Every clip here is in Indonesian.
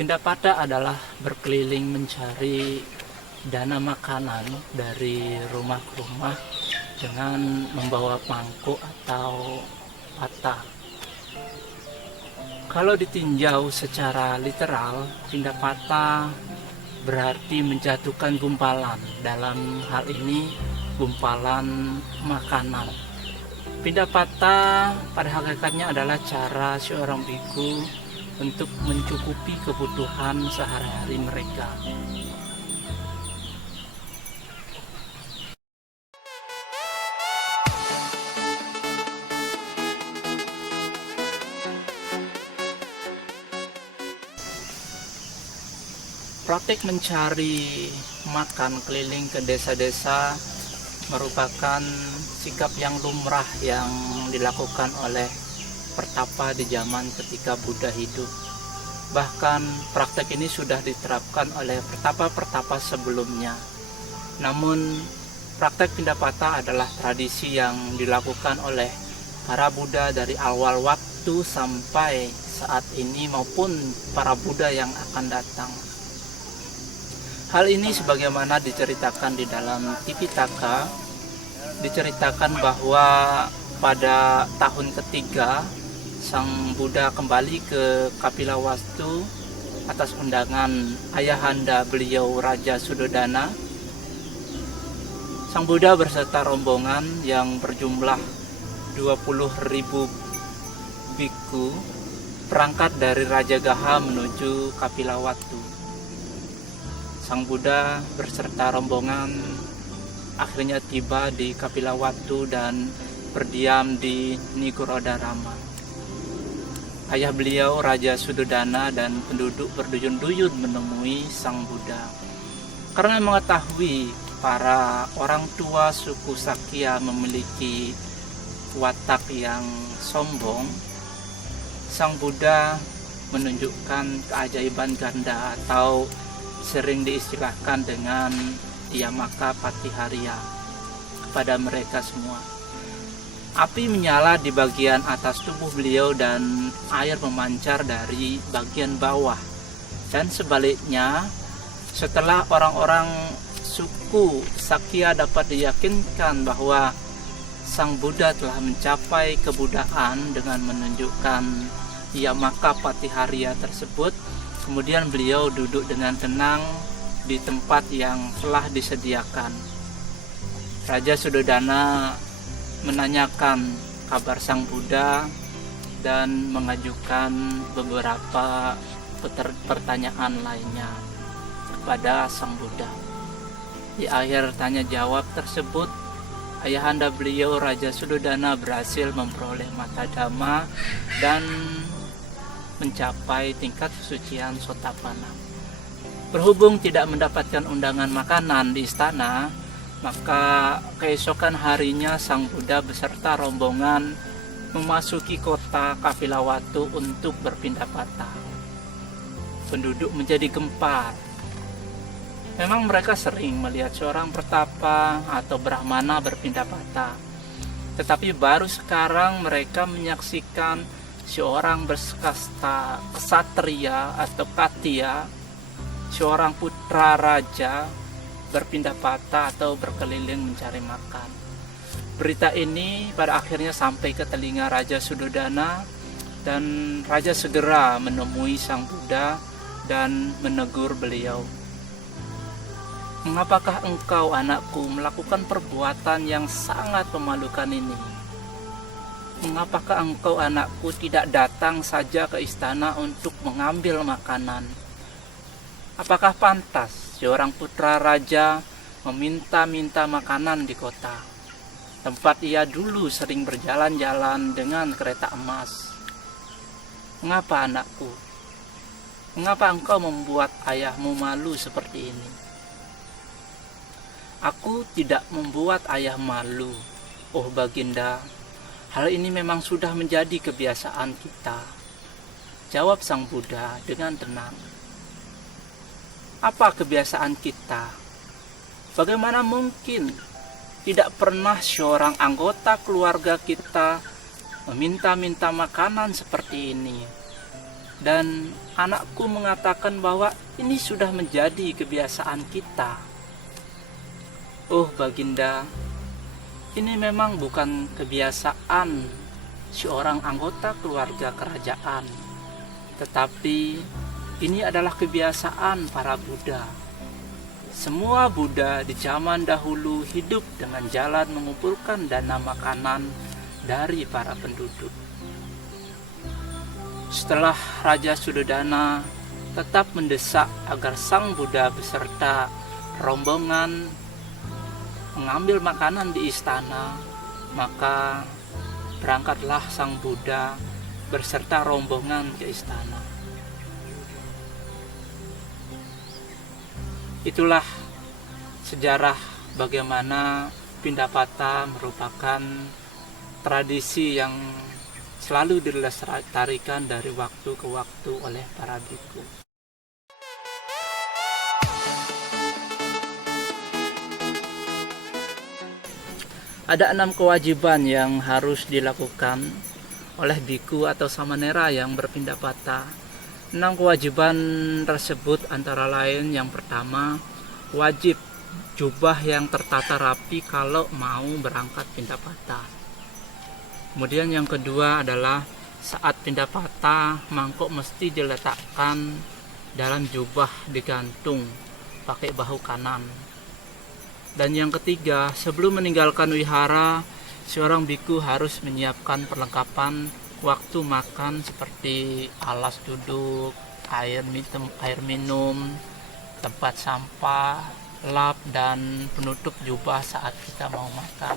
Pindapata adalah berkeliling mencari dana makanan dari rumah ke rumah dengan membawa mangkuk atau patah. Kalau ditinjau secara literal, pindapata berarti menjatuhkan gumpalan. Dalam hal ini gumpalan makanan. Pindapata pada hakikatnya adalah cara seorang biku untuk mencukupi kebutuhan sehari-hari mereka. Praktik mencari makan keliling ke desa-desa merupakan sikap yang lumrah yang dilakukan oleh pertapa di zaman ketika Buddha hidup. Bahkan praktek ini sudah diterapkan oleh pertapa-pertapa sebelumnya. Namun praktek pindapata adalah tradisi yang dilakukan oleh para Buddha dari awal waktu sampai saat ini maupun para Buddha yang akan datang. Hal ini sebagaimana diceritakan di dalam Tipitaka, diceritakan bahwa pada tahun ketiga Sang Buddha kembali ke Kapilawastu atas undangan ayahanda beliau Raja Suddhodana. Sang Buddha berserta rombongan yang berjumlah 20.000 biku berangkat dari Rajagaha menuju Kapilawatu. Sang Buddha berserta rombongan akhirnya tiba di Kapilawatu dan berdiam di Nigurodharama. Ayah beliau Raja Suddhodana dan penduduk berduyun-duyun menemui Sang Buddha. Karena mengetahui para orang tua suku Sakya memiliki watak yang sombong, Sang Buddha menunjukkan keajaiban ganda atau sering diistilahkan dengan Yamaka Patiharya kepada mereka semua. Api menyala di bagian atas tubuh beliau dan air memancar dari bagian bawah. Dan sebaliknya, setelah orang-orang suku Sakya dapat diyakinkan bahwa Sang Buddha telah mencapai kebudaan dengan menunjukkan Yamaka Patiharya tersebut, kemudian beliau duduk dengan tenang di tempat yang telah disediakan. Raja Suddhodana menanyakan kabar Sang Buddha dan mengajukan beberapa pertanyaan lainnya kepada Sang Buddha. Di akhir tanya jawab tersebut, ayahanda beliau Raja Suddhodana berhasil memperoleh mata dhamma dan mencapai tingkat kesucian Sotapanna. Berhubung tidak mendapatkan undangan makanan di istana, maka keesokan harinya Sang Buddha beserta rombongan memasuki kota Kapilawatu untuk berpindapata. Penduduk menjadi gempar. Memang mereka sering melihat seorang pertapa atau brahmana berpindapata. Tetapi baru sekarang mereka menyaksikan seorang berkasta ksatria atau katya, seorang putra raja berpindapata atau berkeliling mencari makan. Berita ini pada akhirnya sampai ke telinga Raja Suddhodana dan Raja segera menemui Sang Buddha dan menegur beliau. "Mengapakah engkau, anakku, melakukan perbuatan yang sangat memalukan ini? Mengapakah engkau, anakku, tidak datang saja ke istana untuk mengambil makanan? Apakah pantas seorang putra raja meminta-minta makanan di kota, tempat ia dulu sering berjalan-jalan dengan kereta emas? Mengapa, anakku? Mengapa engkau membuat ayahmu malu seperti ini?" "Aku tidak membuat ayah malu, oh Baginda. Hal ini memang sudah menjadi kebiasaan kita," jawab Sang Buddha dengan tenang. "Apa kebiasaan kita? Bagaimana mungkin tidak pernah seorang anggota keluarga kita meminta-minta makanan seperti ini? Dan anakku mengatakan bahwa ini sudah menjadi kebiasaan kita. Oh Baginda, ini memang bukan kebiasaan seorang anggota keluarga kerajaan, tetapi ini adalah kebiasaan para Buddha. Semua Buddha di zaman dahulu hidup dengan jalan mengumpulkan dana makanan dari para penduduk. Setelah Raja Suddhodana tetap mendesak agar Sang Buddha beserta rombongan mengambil makanan di istana, maka berangkatlah Sang Buddha berserta rombongan ke istana. Itulah sejarah bagaimana Pindapata merupakan tradisi yang selalu dilestarikan dari waktu ke waktu oleh para biku. Ada 6 kewajiban yang harus dilakukan oleh biku atau samanera yang berpindapata. 6 kewajiban tersebut antara lain yang pertama, wajib jubah yang tertata rapi kalau mau berangkat pindapata. Kemudian yang kedua adalah saat pindapata, mangkok mesti diletakkan dalam jubah digantung pakai bahu kanan. Dan yang ketiga, sebelum meninggalkan wihara, seorang biku harus menyiapkan perlengkapan waktu makan seperti alas duduk, air minum, tempat sampah, lap, dan penutup jubah saat kita mau makan.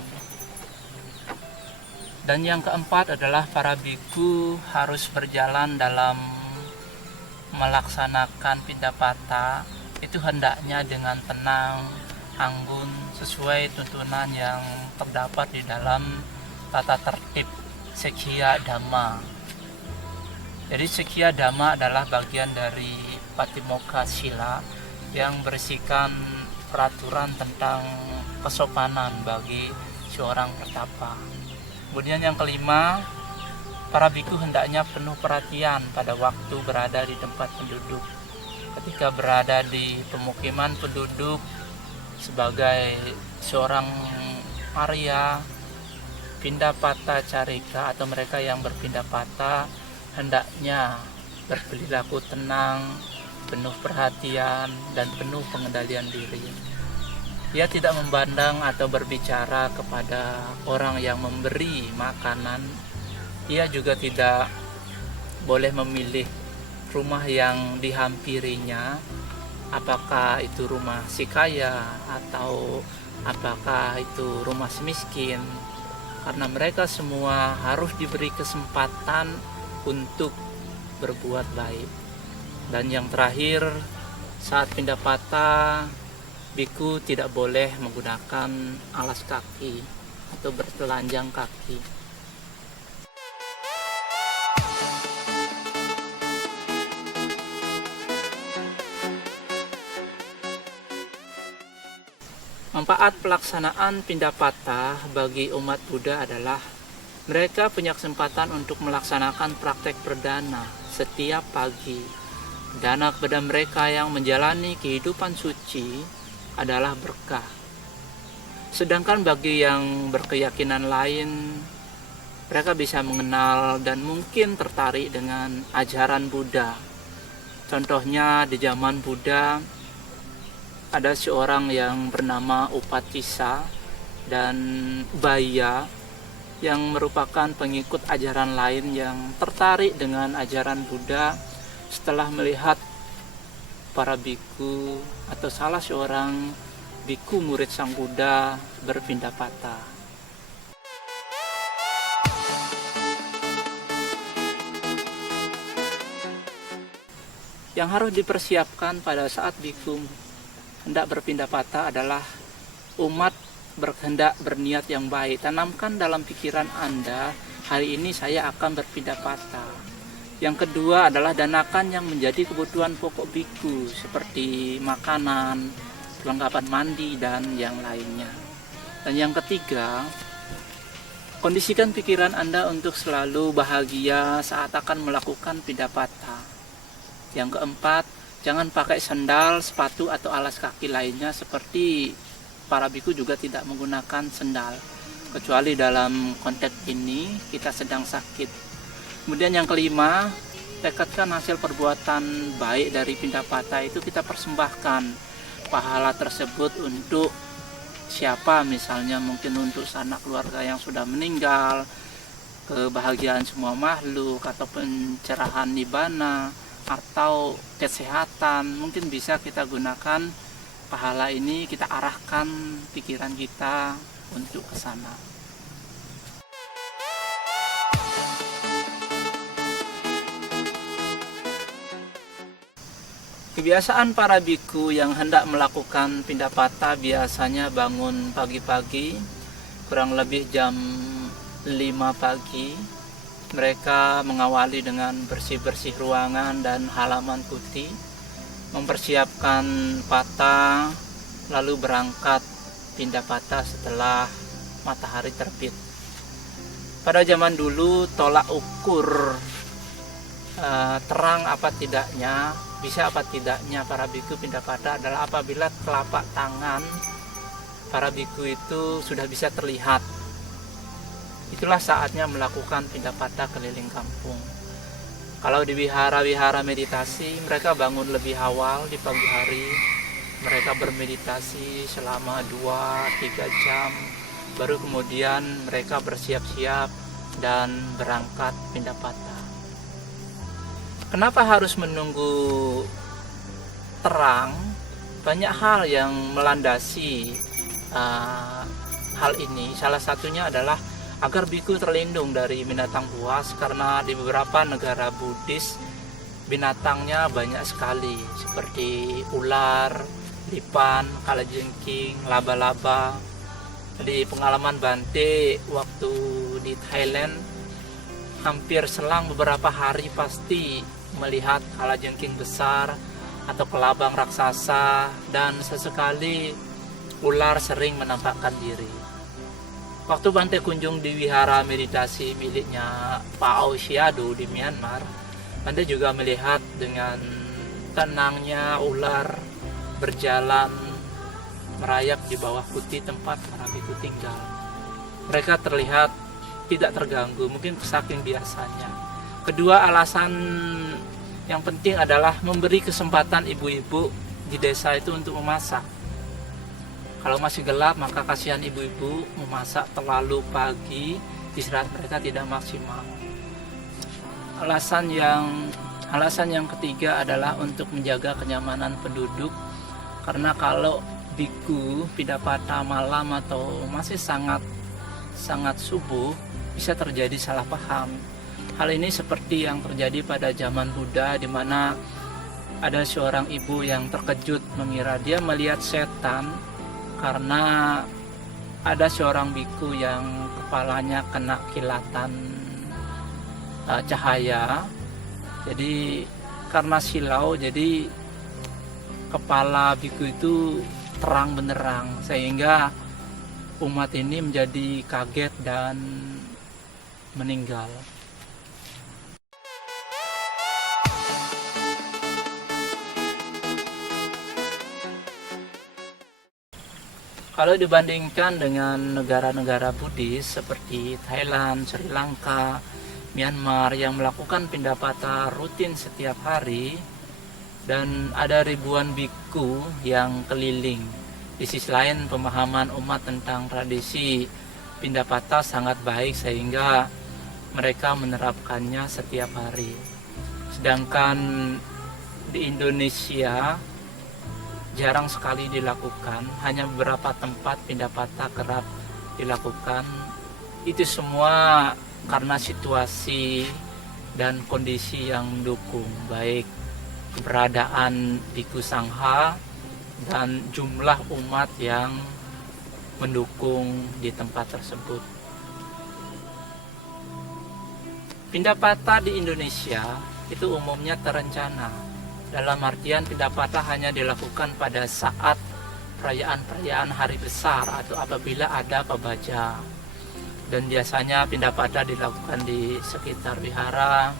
Dan yang keempat adalah para biku harus berjalan dalam melaksanakan pindapata itu hendaknya dengan tenang, anggun, sesuai tuntunan yang terdapat di dalam tata tertib Sekhiya Dhamma. Jadi Sekhiya Dhamma adalah bagian dari Patimokkha Sila yang berisikan peraturan tentang kesopanan bagi seorang pertapa. Kemudian yang kelima, para biku hendaknya penuh perhatian pada waktu berada di tempat penduduk. Ketika berada di pemukiman penduduk sebagai seorang Arya, Pindapata Carika atau mereka yang berpindapata hendaknya berperilaku tenang, penuh perhatian, dan penuh pengendalian diri. Ia tidak memandang atau berbicara kepada orang yang memberi makanan. Ia juga tidak boleh memilih rumah yang dihampirinya, apakah itu rumah si kaya atau apakah itu rumah si miskin, karena mereka semua harus diberi kesempatan untuk berbuat baik. Dan yang terakhir, saat pindapata, biku tidak boleh menggunakan alas kaki atau bertelanjang kaki. Manfaat pelaksanaan pindapata bagi umat Buddha adalah mereka punya kesempatan untuk melaksanakan praktek perdana setiap pagi. Dana kepada mereka yang menjalani kehidupan suci adalah berkah. Sedangkan bagi yang berkeyakinan lain, mereka bisa mengenal dan mungkin tertarik dengan ajaran Buddha. Contohnya di zaman Buddha, ada seorang yang bernama Upatissa dan Baya yang merupakan pengikut ajaran lain yang tertarik dengan ajaran Buddha setelah melihat para biku atau salah seorang biku murid Sang Buddha berpindapata. Yang harus dipersiapkan pada saat biku hendak berpindapata adalah umat berkehendak berniat yang baik. Tanamkan dalam pikiran Anda, hari ini saya akan berpindapata. Yang kedua adalah danakan yang menjadi kebutuhan pokok biku seperti makanan, perlengkapan mandi, dan yang lainnya. Dan yang ketiga, kondisikan pikiran Anda untuk selalu bahagia saat akan melakukan pindapata. Yang keempat, jangan pakai sandal, sepatu atau alas kaki lainnya, seperti para biku juga tidak menggunakan sandal, kecuali dalam konteks ini kita sedang sakit. Kemudian yang kelima, tekadkan hasil perbuatan baik dari Pindapata itu kita persembahkan pahala tersebut untuk siapa, misalnya mungkin untuk sanak keluarga yang sudah meninggal, kebahagiaan semua makhluk, atau pencerahan nibbana, atau kesehatan. Mungkin bisa kita gunakan pahala ini, kita arahkan pikiran kita untuk ke sana. Kebiasaan para biku yang hendak melakukan Pindapata biasanya bangun pagi-pagi, kurang lebih jam 5 pagi. Mereka mengawali dengan bersih-bersih ruangan dan halaman putih, mempersiapkan pata, lalu berangkat Pindapata setelah matahari terbit. Pada zaman dulu, tolak ukur terang apa tidaknya, bisa apa tidaknya para biku Pindapata adalah apabila telapak tangan para biku itu sudah bisa terlihat. Itulah saatnya melakukan Pindapata keliling kampung. Kalau di wihara-wihara meditasi, mereka bangun lebih awal di pagi hari. Mereka bermeditasi selama 2-3 jam, baru kemudian mereka bersiap-siap dan berangkat Pindapata. Kenapa harus menunggu terang? Banyak hal yang melandasi hal ini. Salah satunya adalah agar biku terlindung dari binatang buas, karena di beberapa negara Buddhis binatangnya banyak sekali, seperti ular, lipan, kalajengking, laba-laba. Di pengalaman Bante waktu di Thailand, hampir selang beberapa hari pasti melihat kalajengking besar atau kelabang raksasa, dan sesekali ular sering menampakkan diri. Waktu Bante kunjung di wihara meditasi miliknya Pak Aushiado di Myanmar, Bante juga melihat dengan tenangnya ular berjalan merayap di bawah kuti tempat para biku tinggal. Mereka terlihat tidak terganggu, mungkin saking biasanya. Kedua, alasan yang penting adalah memberi kesempatan ibu-ibu di desa itu untuk memasak. Kalau masih gelap, maka kasihan ibu-ibu memasak terlalu pagi, istirahat mereka tidak maksimal. Alasan yang ketiga adalah untuk menjaga kenyamanan penduduk, karena kalau biku Pindapata malam atau masih sangat subuh, bisa terjadi salah paham. Hal ini seperti yang terjadi pada zaman Buddha, di mana ada seorang ibu yang terkejut mengira dia melihat setan karena ada seorang biku yang kepalanya kena kilatan cahaya. Jadi karena silau, jadi kepala biku itu terang benderang, sehingga umat ini menjadi kaget dan meninggal. Kalau dibandingkan dengan negara-negara Buddhis seperti Thailand, Sri Lanka, Myanmar yang melakukan Pindapata rutin setiap hari, dan ada ribuan biku yang keliling. Di sisi lain, pemahaman umat tentang tradisi Pindapata sangat baik, sehingga mereka menerapkannya setiap hari. Sedangkan di Indonesia jarang sekali dilakukan, hanya beberapa tempat Pindapata kerap dilakukan. Itu semua karena situasi dan kondisi yang mendukung, baik keberadaan biku sangha dan jumlah umat yang mendukung di tempat tersebut. Pindapata di Indonesia itu umumnya terencana. Dalam artian Pindapata hanya dilakukan pada saat perayaan-perayaan hari besar atau apabila ada pabaja. Dan biasanya Pindapata dilakukan di sekitar wihara,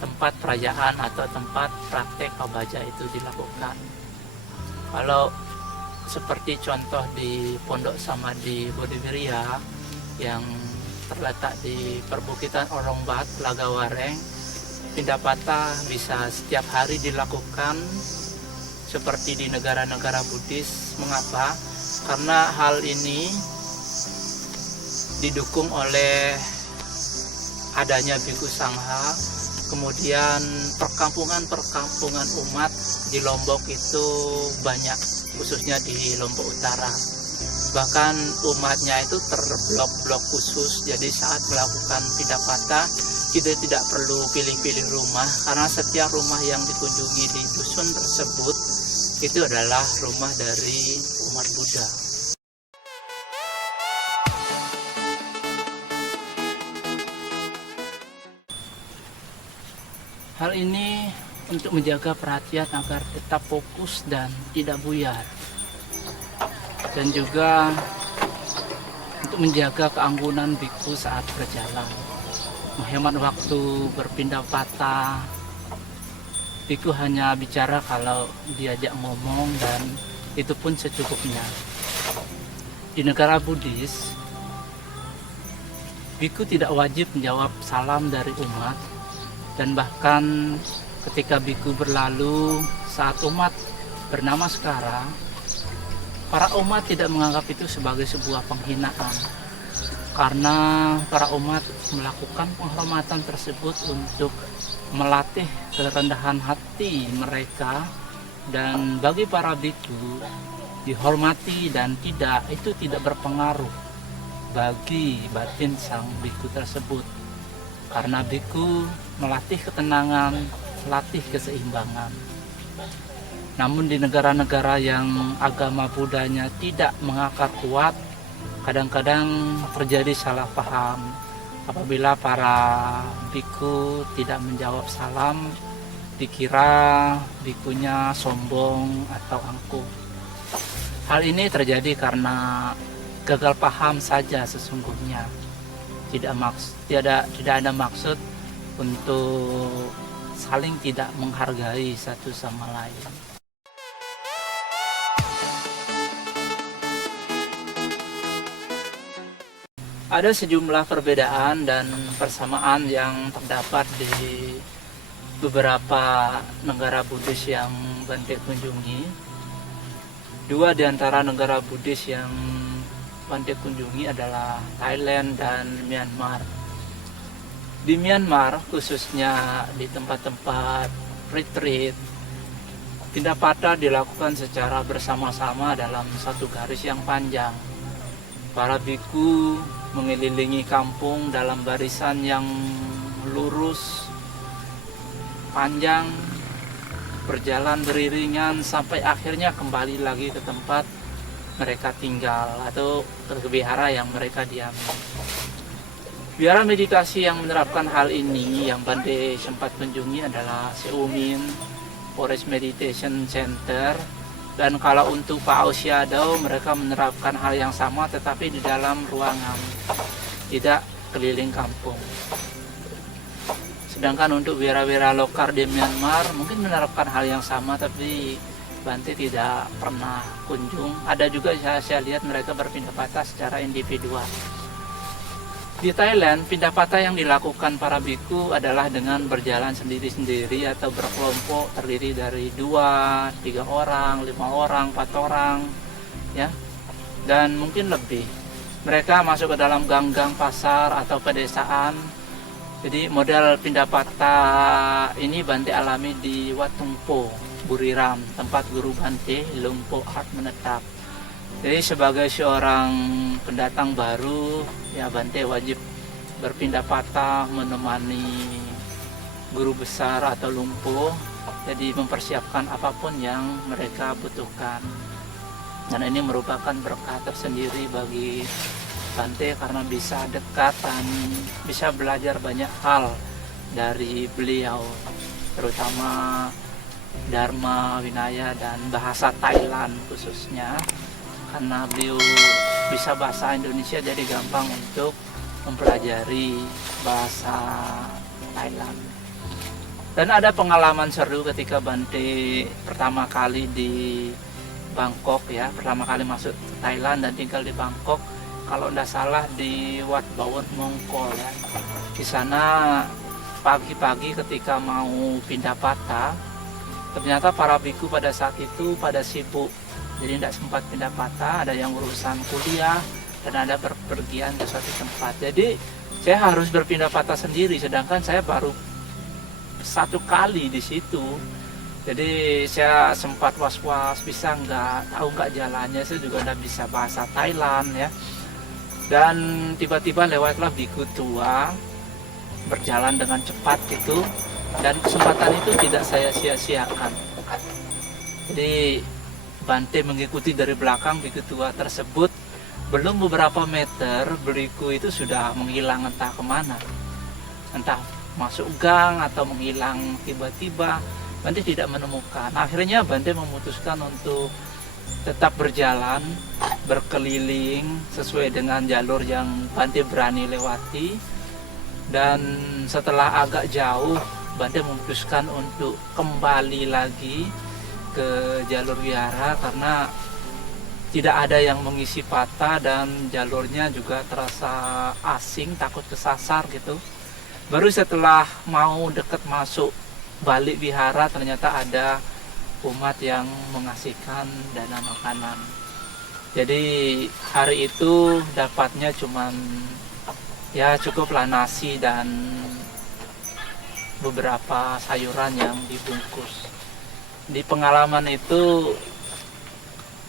tempat perayaan atau tempat praktek pabaja itu dilakukan. Kalau seperti contoh di Pondok Samadhi Bodhiwirya yang terletak di perbukitan Orongbat, Telaga Wareng, Pindapata bisa setiap hari dilakukan seperti di negara-negara Buddhis. Mengapa? Karena hal ini didukung oleh adanya Bhikkhu Sangha, kemudian perkampungan umat di Lombok itu banyak, khususnya di Lombok Utara. Bahkan umatnya itu terblok-blok khusus, jadi saat melakukan Pindapata kita tidak perlu pilih-pilih rumah, karena setiap rumah yang dikunjungi di dusun tersebut itu adalah rumah dari umat Buddha. Hal ini untuk menjaga perhatian agar tetap fokus dan tidak buyar, dan juga untuk menjaga keanggunan bhikkhu saat berjalan, menghemat waktu berpindapata. Bhikkhu hanya bicara kalau diajak ngomong, dan itu pun secukupnya. Di negara Buddhis, bhikkhu tidak wajib menjawab salam dari umat, dan bahkan ketika bhikkhu berlalu saat umat bernama Skara, para umat tidak menganggap itu sebagai sebuah penghinaan, karena para umat melakukan penghormatan tersebut untuk melatih kerendahan hati mereka. Dan bagi para bhikkhu, dihormati dan tidak itu tidak berpengaruh bagi batin sang bhikkhu tersebut, karena bhikkhu melatih ketenangan, melatih keseimbangan. Namun di negara-negara yang agama Buddhanya tidak mengakar kuat, kadang-kadang terjadi salah paham apabila para bhikkhu tidak menjawab salam, dikira bhikkunya sombong atau angkuh. Hal ini terjadi karena gagal paham saja sesungguhnya. Tidak ada maksud untuk saling tidak menghargai satu sama lain. Ada sejumlah perbedaan dan persamaan yang terdapat di beberapa negara Buddhis yang Bante kunjungi. Dua di antara negara Buddhis yang Bante kunjungi adalah Thailand dan Myanmar. Di Myanmar, khususnya di tempat-tempat retreat, Pindapata dilakukan secara bersama-sama dalam satu garis yang panjang. Para bhikkhu mengelilingi kampung dalam barisan yang lurus, panjang, berjalan beriringan sampai akhirnya kembali lagi ke tempat mereka tinggal atau ke wihara yang mereka diami. Wihara meditasi yang menerapkan hal ini yang Bante sempat kunjungi adalah Seumin Forest Meditation Center. Dan kalau untuk Pak Ausiado, mereka menerapkan hal yang sama tetapi di dalam ruangan, tidak keliling kampung. Sedangkan untuk wira-wira lokal di Myanmar mungkin menerapkan hal yang sama, tapi Bante tidak pernah kunjung. Ada juga saya lihat mereka berpindapata secara individual. Di Thailand, pindapata yang dilakukan para bhikkhu adalah dengan berjalan sendiri-sendiri atau berkelompok, terdiri dari 2, 3 orang, 5 orang, 4 orang, ya, dan mungkin lebih. Mereka masuk ke dalam gang-gang pasar atau pedesaan. Jadi model pindapata ini Bante alami di Wat Tungpo, Buriram, tempat guru Bante Lumpo Art menetap. Jadi sebagai seorang pendatang baru, ya Bante wajib berpindapata menemani guru besar atau Lumpo, jadi mempersiapkan apapun yang mereka butuhkan. Dan ini merupakan berkah tersendiri bagi Bante karena bisa dekat dan bisa belajar banyak hal dari beliau, terutama Dharma, Vinaya, dan bahasa Thailand khususnya. Karena beliau bisa bahasa Indonesia, jadi gampang untuk mempelajari bahasa Thailand. Dan ada pengalaman seru ketika Bante pertama kali di Bangkok ya, pertama kali masuk ke Thailand dan tinggal di Bangkok. Kalau tidak salah di Wat Bawon Mongkol ya. Di sana pagi-pagi ketika mau pindah patah, ternyata para biku pada saat itu pada sibuk, jadi tidak sempat pindah patah. Ada yang urusan kuliah dan ada berpergian ke suatu tempat. Jadi saya harus berpindah patah sendiri, sedangkan saya baru satu kali di situ. Jadi saya sempat was-was, bisa nggak, tahu nggak jalannya, saya juga nggak bisa bahasa Thailand ya. Dan tiba-tiba lewatlah biku tua berjalan dengan cepat gitu, dan kesempatan itu tidak saya sia-siakan. Jadi Bante mengikuti dari belakang biku tua tersebut. Belum beberapa meter biku itu sudah menghilang entah kemana, entah masuk gang atau menghilang tiba-tiba. Bante tidak menemukan. Akhirnya Bante memutuskan untuk tetap berjalan berkeliling sesuai dengan jalur yang Bante berani lewati. Dan setelah agak jauh, Bante memutuskan untuk kembali lagi ke jalur wihara karena tidak ada yang mengisi patah dan jalurnya juga terasa asing, takut kesasar gitu. Baru setelah mau dekat masuk balik wihara, ternyata ada umat yang mengasihkan dana makanan. Jadi hari itu dapatnya cuman ya cukuplah nasi dan beberapa sayuran yang dibungkus. Di pengalaman itu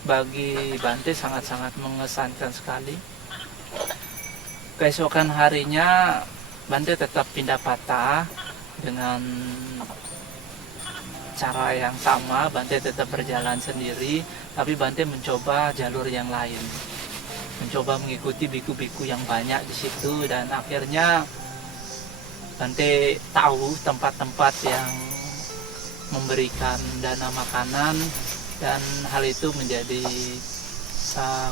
bagi Bante sangat-sangat mengesankan sekali. Keesokan harinya Bante tetap pindah patah dengan cara yang sama. Bante tetap berjalan sendiri, tapi Bante mencoba jalur yang lain, mencoba mengikuti biku-biku yang banyak di situ. Dan akhirnya Bante tahu tempat-tempat yang memberikan dana makanan, dan hal itu menjadi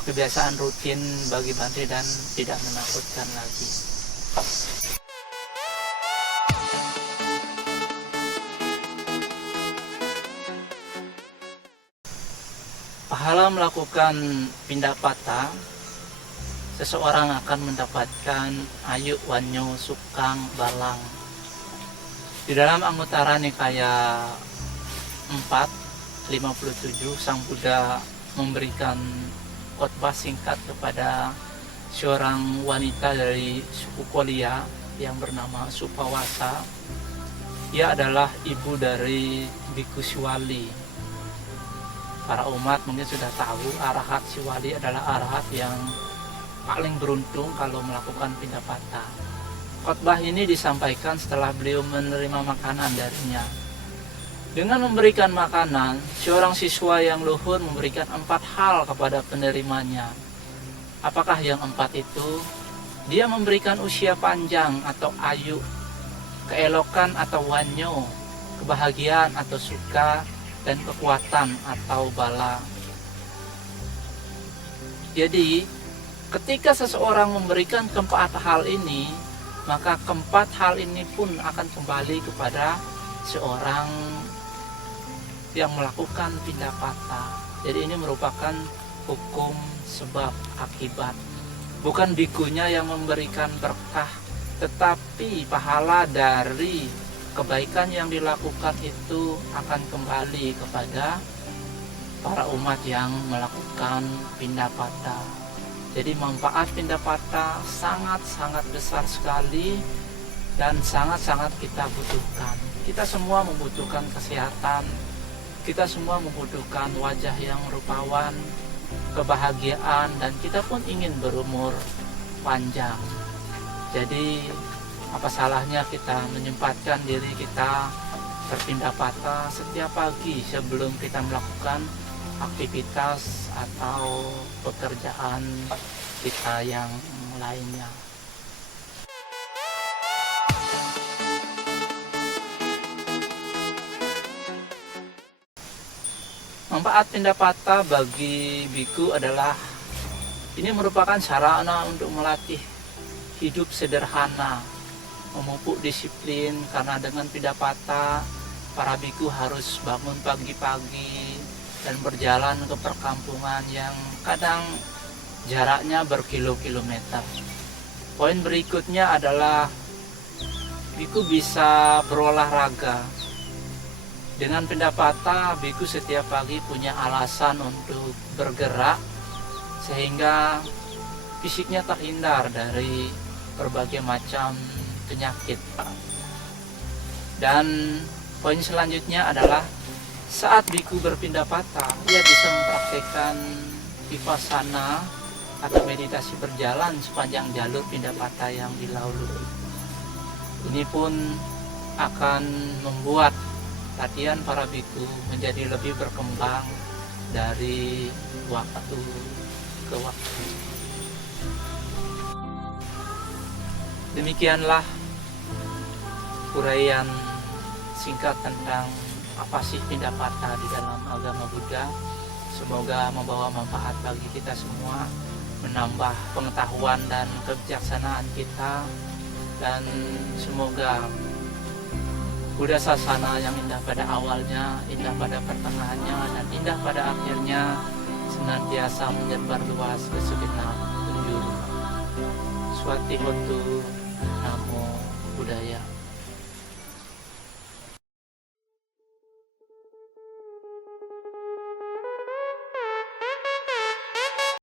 kebiasaan rutin bagi Bante dan tidak menakutkan lagi. Pahala melakukan pindah patah, seseorang akan mendapatkan ayu wanyo sukang balang. Di dalam Anguttara Nikaya 4:57, Sang Buddha memberikan khotbah singkat kepada seorang wanita dari suku Kolia yang bernama Supawasa. Ia adalah ibu dari Biku Siwali. Para umat mungkin sudah tahu arahat Siwali adalah arahat yang paling beruntung kalau melakukan pindah patah. Khotbah ini disampaikan setelah beliau menerima makanan darinya. Dengan memberikan makanan, seorang siswa yang luhur memberikan 4 hal kepada penerimanya. Apakah yang 4 itu? Dia memberikan usia panjang atau ayu, keelokan atau wanyo, kebahagiaan atau suka, dan kekuatan atau bala. Jadi ketika seseorang memberikan keempat hal ini, maka keempat hal ini pun akan kembali kepada seorang yang melakukan pindah patah. Jadi ini merupakan hukum sebab akibat. Bukan bikunya yang memberikan berkah, tetapi pahala dari kebaikan yang dilakukan itu akan kembali kepada para umat yang melakukan pindah patah. Jadi manfaat pindah patah sangat-sangat besar sekali dan sangat-sangat kita butuhkan. Kita semua membutuhkan kesehatan, kita semua membutuhkan wajah yang rupawan, kebahagiaan, dan kita pun ingin berumur panjang. Jadi apa salahnya kita menyempatkan diri kita berpindah patah setiap pagi sebelum kita melakukan aktivitas atau pekerjaan kita yang lainnya. Manfaat pindah patah bagi biku adalah ini merupakan sarana untuk melatih hidup sederhana memupuk disiplin, karena dengan Pindapata para biku harus bangun pagi-pagi dan berjalan ke perkampungan yang kadang jaraknya berkilo-kilometer. Poin berikutnya adalah biku bisa berolahraga. Dengan Pindapata, biku setiap pagi punya alasan untuk bergerak sehingga fisiknya terhindar dari berbagai macam penyakit. Dan poin selanjutnya adalah saat biku berpindapata, ia bisa mempraktekkan vipassana atau meditasi berjalan sepanjang jalur pindapata yang dilalui. Ini pun akan membuat latihan para biku menjadi lebih berkembang dari waktu ke waktu. Demikianlah uraian singkat tentang apa sih Pindapata di dalam agama Buddha. Semoga membawa manfaat bagi kita semua, menambah pengetahuan dan kebijaksanaan kita, dan semoga Buddha Sasana yang indah pada awalnya, indah pada pertengahannya, dan indah pada akhirnya senantiasa menyebar luas ke segenap penjuru. Swati Hotu, Namo Buddhaya.